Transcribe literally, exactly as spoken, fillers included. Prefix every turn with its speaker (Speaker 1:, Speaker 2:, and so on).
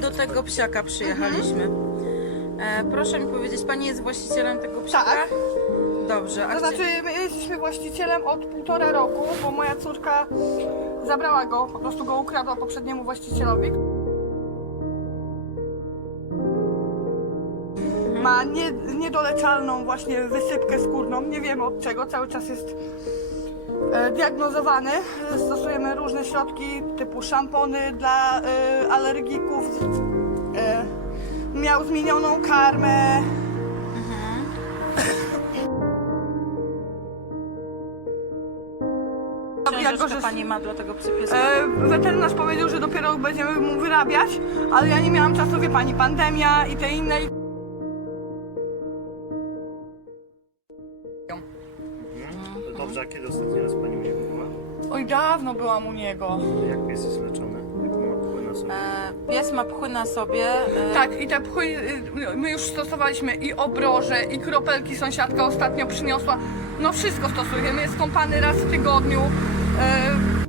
Speaker 1: do tego psiaka przyjechaliśmy. E, proszę mi powiedzieć, pani jest właścicielem tego psiaka?
Speaker 2: Tak.
Speaker 1: Dobrze. A
Speaker 2: To znaczy,
Speaker 1: gdzie...
Speaker 2: my jesteśmy właścicielem od półtora roku, bo moja córka zabrała go, po prostu go ukradła poprzedniemu właścicielowi. Ma nie, niedoleczalną właśnie wysypkę skórną, nie wiemy od czego, cały czas jest e, diagnozowany. Stosujemy różne środki typu szampony dla e, alergików. E, miał zmienioną karmę. Jak go,
Speaker 1: Książeczkę
Speaker 2: że-
Speaker 1: pani ma dla tego psypieska?
Speaker 2: E, weterynarz powiedział, że dopiero będziemy mu wyrabiać, ale ja nie miałam czasu, wie pani, pandemia i te inne.
Speaker 3: To dobrze, a kiedy ostatni raz pani u niego była?
Speaker 2: Oj, dawno byłam u niego.
Speaker 3: Jak pies jest leczony? Jak ma pły na sobie?
Speaker 1: E, pies ma pchły na sobie. E,
Speaker 2: Tak, i te pchły, y, my już stosowaliśmy i obroże, i kropelki sąsiadka ostatnio przyniosła. No wszystko stosujemy, jest kąpany raz w tygodniu. E,